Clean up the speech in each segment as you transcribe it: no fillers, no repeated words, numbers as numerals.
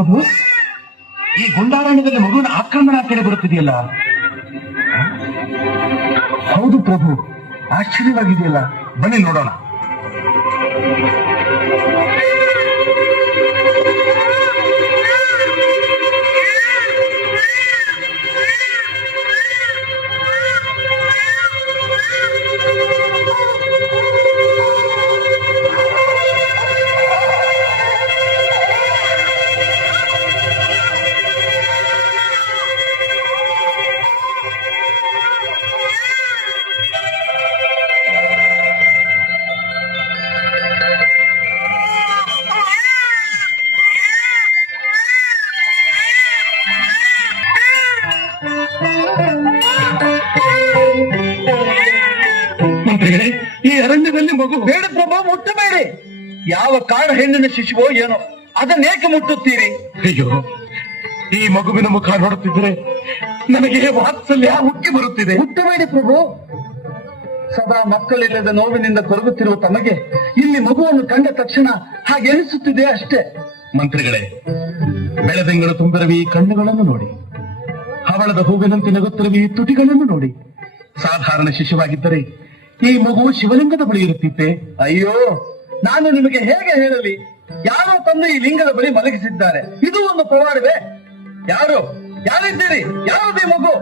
ಪ್ರಭು, ಈ ಗುಂಡಾರಣ್ಯದಲ್ಲಿ ಮಗುವಿನ ಆಕ್ರಮಣ ಕೇಳಿ ಬರುತ್ತಿದೆಯಲ್ಲ? ಹೌದು ಪ್ರಭು, ಆಶ್ಚರ್ಯವಾಗಿದೆಯಲ್ಲ. ಬನ್ನಿ ನೋಡೋಣ. ಮಂತ್ರಿಗಳೇ, ಈ ಅರಣ್ಯದಲ್ಲಿ ಮಗು. ಬೇಡ ಪ್ರಭು, ಮುಟ್ಟಬೇಡಿ. ಯಾವ ಕಾಡು ಹೆಣ್ಣಿನ ಶಿಶುವೋ ಏನೋ, ಅದನ್ನೇಕೆ ಮುಟ್ಟುತ್ತೀರಿ? ಅಯ್ಯೋ, ಈ ಮಗುವಿನ ಮುಖ ನೋಡುತ್ತಿದ್ರೆ ನನಗೆ ವಾತ್ಸಲ್ಯ ಉಕ್ಕಿ ಬರುತ್ತಿದೆ. ಮುಟ್ಟಬೇಡಿ ಪ್ರಭು. ಸದಾ ಮಕ್ಕಳಿಲ್ಲದ ನೋವಿನಿಂದ ಕೊರಗುತ್ತಿರುವ ತಮಗೆ ಇಲ್ಲಿ ಮಗುವನ್ನು ಕಂಡ ತಕ್ಷಣ ಹಾಗೆ ಎನಿಸುತ್ತಿದೆ ಅಷ್ಟೇ. ಮಂತ್ರಿಗಳೇ, ಬೆಳದಿಂಗಳು ತುಂಬಿರುವ ಈ ಕಣ್ಣುಗಳನ್ನು ನೋಡಿ, ಹವಳದ ಹೂವಿನಂತೆ ನಗುತ್ತಿರುವ ಈ ತುಟಿಗಳನ್ನು ನೋಡಿ. ಸಾಧಾರಣ ಶಿಶುವಾಗಿದ್ದರೆ ಈ ಮಗು ಶಿವಲಿಂಗದ ಬಳಿ ಇರುತ್ತಿತ್ತೆ. ಅಯ್ಯೋ, ನಾನು ನಿಮಗೆ ಹೇಗೆ ಹೇಳಲಿ? ಯಾರೋ ತಂದು ಈ ಲಿಂಗದ ಬಳಿ ಮಲಗಿಸಿದ್ದಾರೆ. ಇದು ಒಂದು ಪವಾಡವೇ? ಯಾರಿದ್ದೀರಿ? ಯಾರದು ಈ ಮಗು?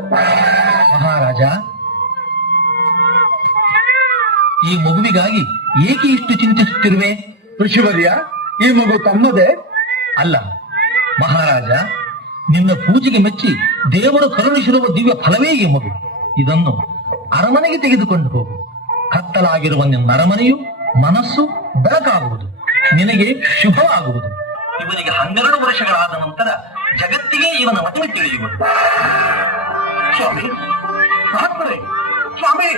ಮಹಾರಾಜ, ಈ ಮಗುವಿಗಾಗಿ ಏಕೆ ಇಷ್ಟು ಚಿಂತಿಸುತ್ತಿರುವೆ? ಋಷಿವರ್ಯ, ಈ ಮಗು ತಮ್ಮದೇ? ಅಲ್ಲ ಮಹಾರಾಜ, ನಿನ್ನ ಪೂಜೆಗೆ ಮೆಚ್ಚಿ ದೇವರು ಕರುಣಿಸಿರುವ ದಿವ್ಯ ಫಲವೇ ಈ ಮಗು. ಇದನ್ನು ಅರಮನೆಗೆ ತೆಗೆದುಕೊಂಡು ಹೋಗು. ಕತ್ತಲಾಗಿರುವ ನಿನ್ನ ಅರಮನೆಯು ಮನಸ್ಸು ಬೆಳಕಾಗುವುದು, ನಿನಗೆ ಶುಭವಾಗುವುದು. ಇವನಿಗೆ 12 ವರ್ಷಗಳಾದ ನಂತರ ಜಗತ್ತಿಗೆ ಇವನ ಮಹಿಮೆ ತಿಳಿಯುವುದು. ಸ್ವಾಮಿ, ಸ್ವಾಮಿ,